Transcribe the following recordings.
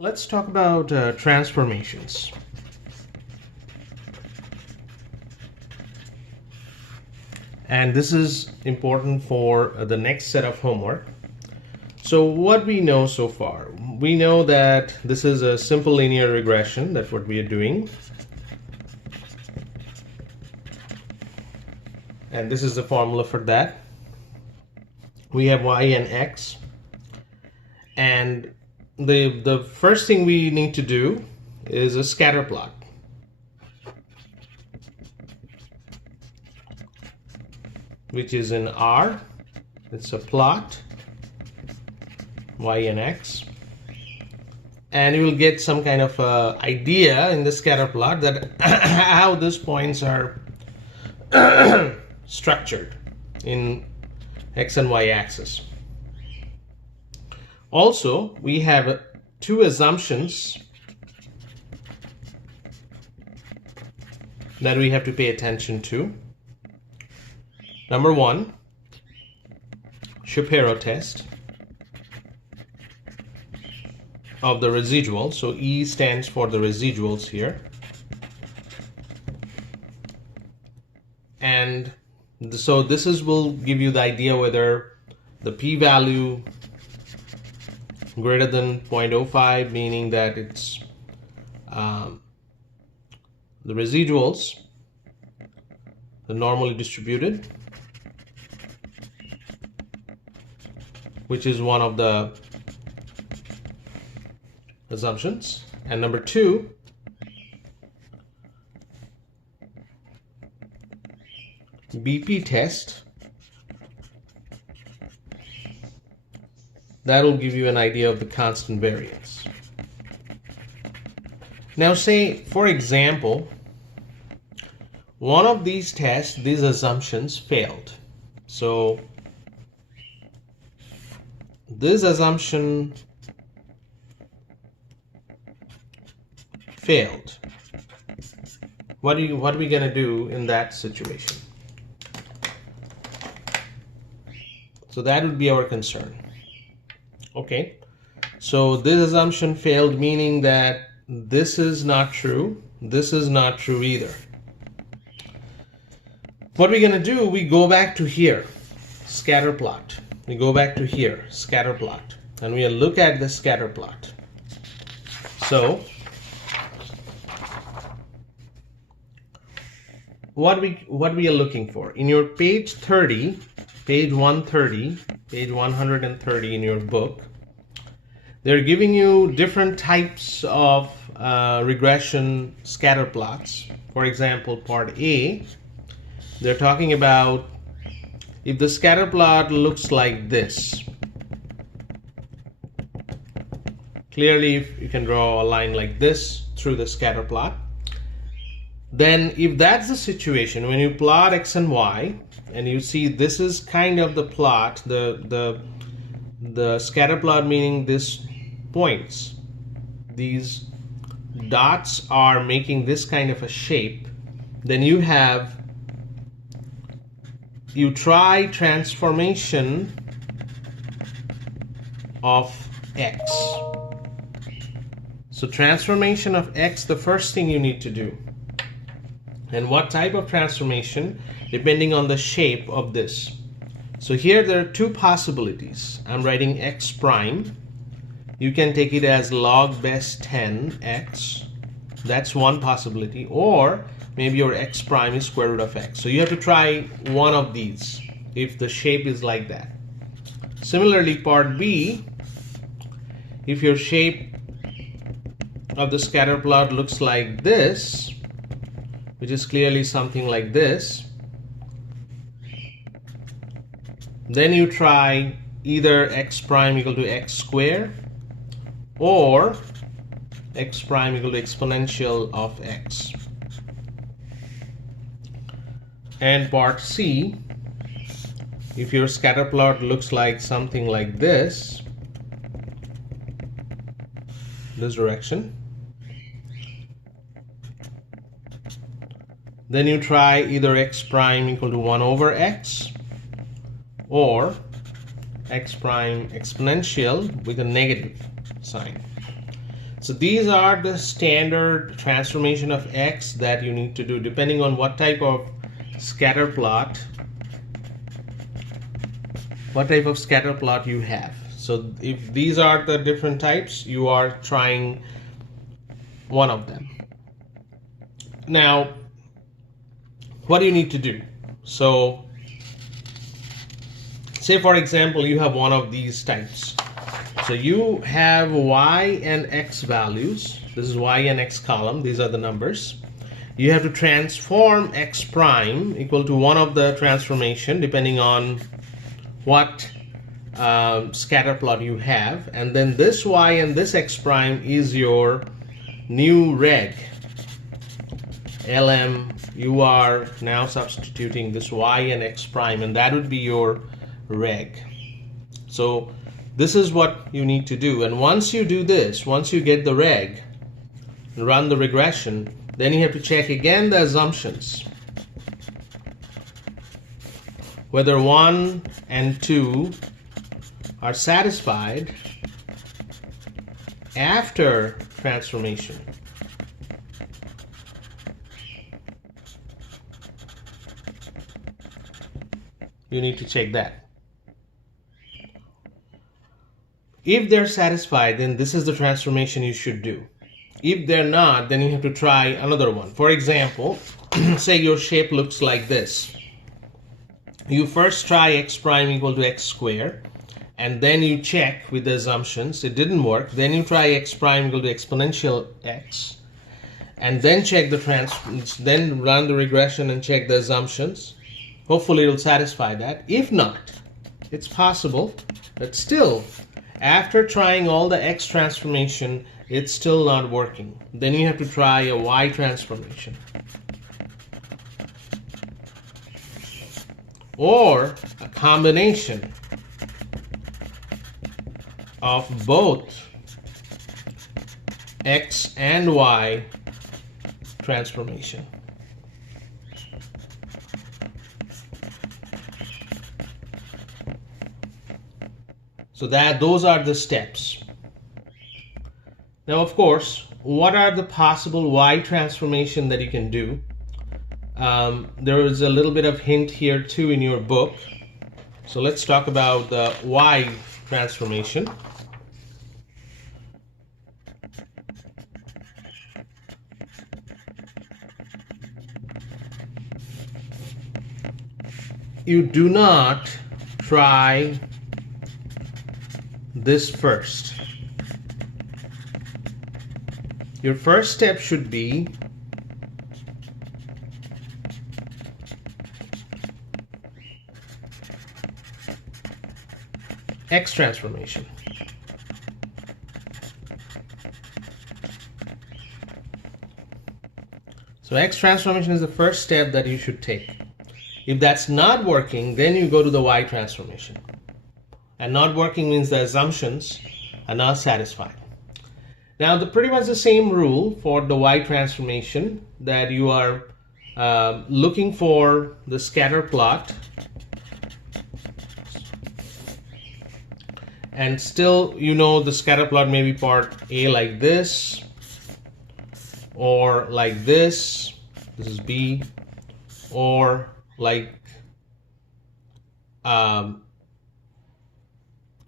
Let's talk about transformations. And this is important for the next set of homework. So what we know so far, we know that this is a simple linear regression. That's what we are doing. And this is the formula for that. We have y and x. And the first thing we need to do is a scatter plot. Which is in R. It's a plot, y and x. And you will get some kind of idea in the scatter plot that how these points are structured in x and y axis. Also, we have two assumptions that we have to pay attention to. Number one, Shapiro test of the residual. So E stands for the residuals here. And so this will give you the idea whether the p-value greater than 0.05, meaning that it's the residuals, the normally distributed, which is one of the assumptions. And number two, BP test. That'll give you an idea of the constant variance. Now say, for example, one of these tests, these assumptions failed. So this assumption failed. What are we going to do in that situation? So that would be our concern. Okay, so this assumption failed, meaning that this is not true. This is not true either. What we're going to do, we go back to here, scatter plot. We go back to here, scatter plot, and we look at the scatter plot. So what we are looking for in your page 30, page 130, page 130 in your book, they're giving you different types of regression scatter plots. For example, part A, they're talking about if the scatter plot looks like this. Clearly, if you can draw a line like this through the scatter plot, then if that's the situation, when you plot x and y, and you see this is kind of the plot, the scatter plot, meaning this points, these dots are making this kind of a shape, then you try transformation of x. So transformation of x, the first thing you need to do. And what type of transformation? Depending on the shape of this. So here there are two possibilities. I'm writing x prime. You can take it as log base 10x. That's one possibility. Or maybe your x prime is square root of x. So you have to try one of these if the shape is like that. Similarly, part B, if your shape of the scatter plot looks like this, which is clearly something like this, then you try either x prime equal to x squared or x prime equal to exponential of x. And part C, if your scatter plot looks like something like this direction, then you try either x prime equal to 1 over x or x prime exponential with a negative sign. So these are the standard transformation of x that you need to do depending on what type of scatter plot you have. So if these are the different types, you are trying one of them. Now, what do you need to do? So say for example you have one of these types. So you have y and x values. This is y and x column. These are the numbers. You have to transform x prime equal to one of the transformation depending on what scatter plot you have, and then this y and this x prime is your new reg. LM, you are now substituting this y and x prime, and that would be your reg. So this is what you need to do, and once you do this, once you get the reg and run the regression, then you have to check again the assumptions, whether 1 and 2 are satisfied after transformation. You need to check that. If they're satisfied, then this is the transformation you should do. If they're not, then you have to try another one. For example, say your shape looks like this. You first try x prime equal to x squared, and then you check with the assumptions. It didn't work. Then you try x prime equal to exponential x, and then check the then run the regression and check the assumptions. Hopefully it'll satisfy that. If not, it's possible, but still, after trying all the x transformation, it's still not working. Then you have to try a y transformation, or a combination of both x and y transformation. So those are the steps. Now, of course, what are the possible y transformation that you can do? There is a little bit of hint here too in your book. So let's talk about the y transformation. You do not try this first. Your first step should be x transformation. So x transformation is the first step that you should take. If that's not working, then you go to the y transformation. And not working means the assumptions are not satisfied. Now, pretty much the same rule for the y transformation, that you are looking for the scatter plot, and still you know the scatter plot may be part A like this, or like this is B, or like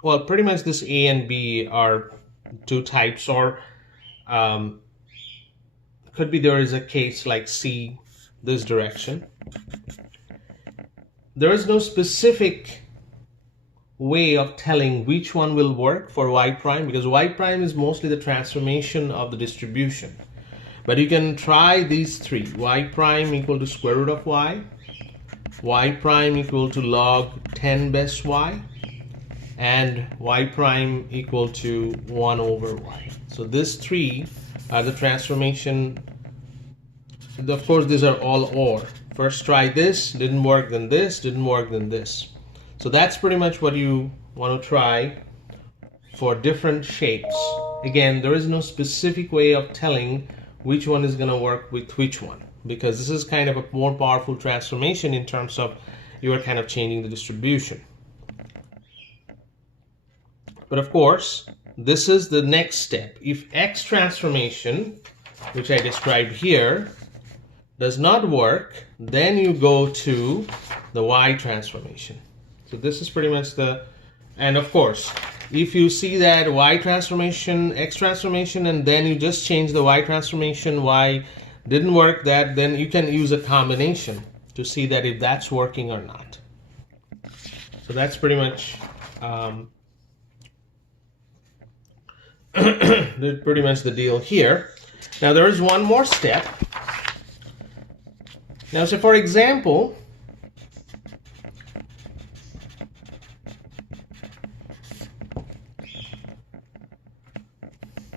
well, pretty much this A and B are two types, or could be there is a case like C, this direction. There is no specific way of telling which one will work for y prime, because y prime is mostly the transformation of the distribution. But you can try these three: y prime equal to square root of y prime equal to log 10 best y, and y prime equal to 1 over y. So these three are the transformation. Of course, these are all or. First try this, didn't work, then this, didn't work, then this. So that's pretty much what you want to try for different shapes. Again, there is no specific way of telling which one is going to work with which one, because this is kind of a more powerful transformation in terms of you are kind of changing the distribution. But of course, this is the next step. If X transformation, which I described here, does not work, then you go to the Y transformation. So this is pretty much the, and of course, if you see that Y transformation, X transformation, and then you just change the Y transformation, Y didn't work, that then you can use a combination to see that if that's working or not. So that's pretty much pretty much the deal here. Now there is one more step. Now, so for example,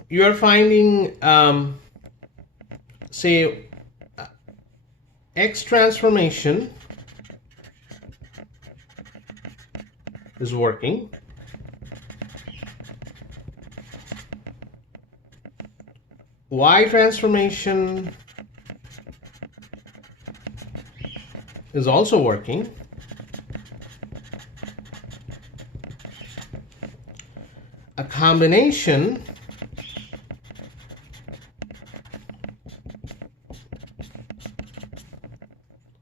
you are finding, say, X transformation is working. Y transformation is also working. A combination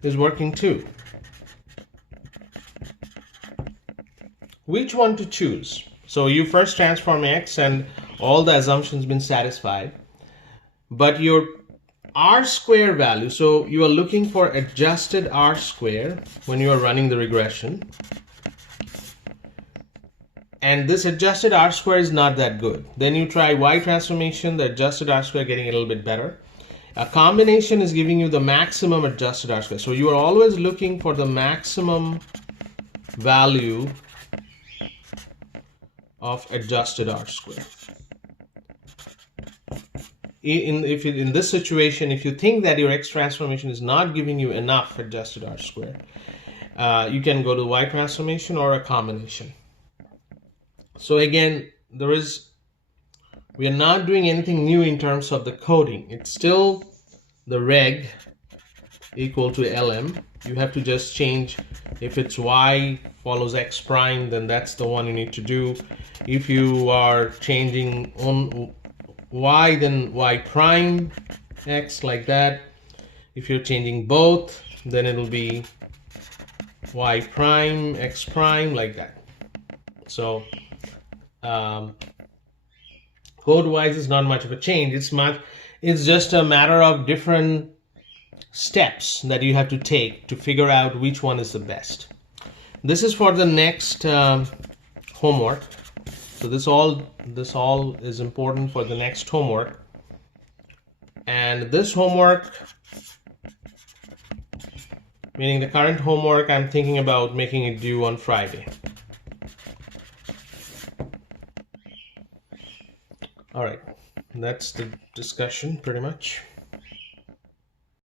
is working too. Which one to choose? So you first transform X and all the assumptions been satisfied, but your R square value, so you are looking for adjusted R square when you are running the regression, and this adjusted R square is not that good. Then you try Y transformation, the adjusted R square getting a little bit better. A combination is giving you the maximum adjusted R square. So you are always looking for the maximum value of adjusted R square. In this situation, if you think that your X transformation is not giving you enough adjusted R square, you can go to Y transformation or a combination. So again, we are not doing anything new in terms of the coding. It's still the reg equal to LM. You have to just change, if it's Y follows X prime, then that's the one you need to do. If you are changing on Y, then Y prime X, like that. If you're changing both, then it'll be Y prime X prime, like that. So code wise is not much of a change. It's just a matter of different steps that you have to take to figure out which one is the best. This is for the next homework. So this all is important for the next homework. And this homework, meaning the current homework, I'm thinking about making it due on Friday. All right, that's the discussion pretty much.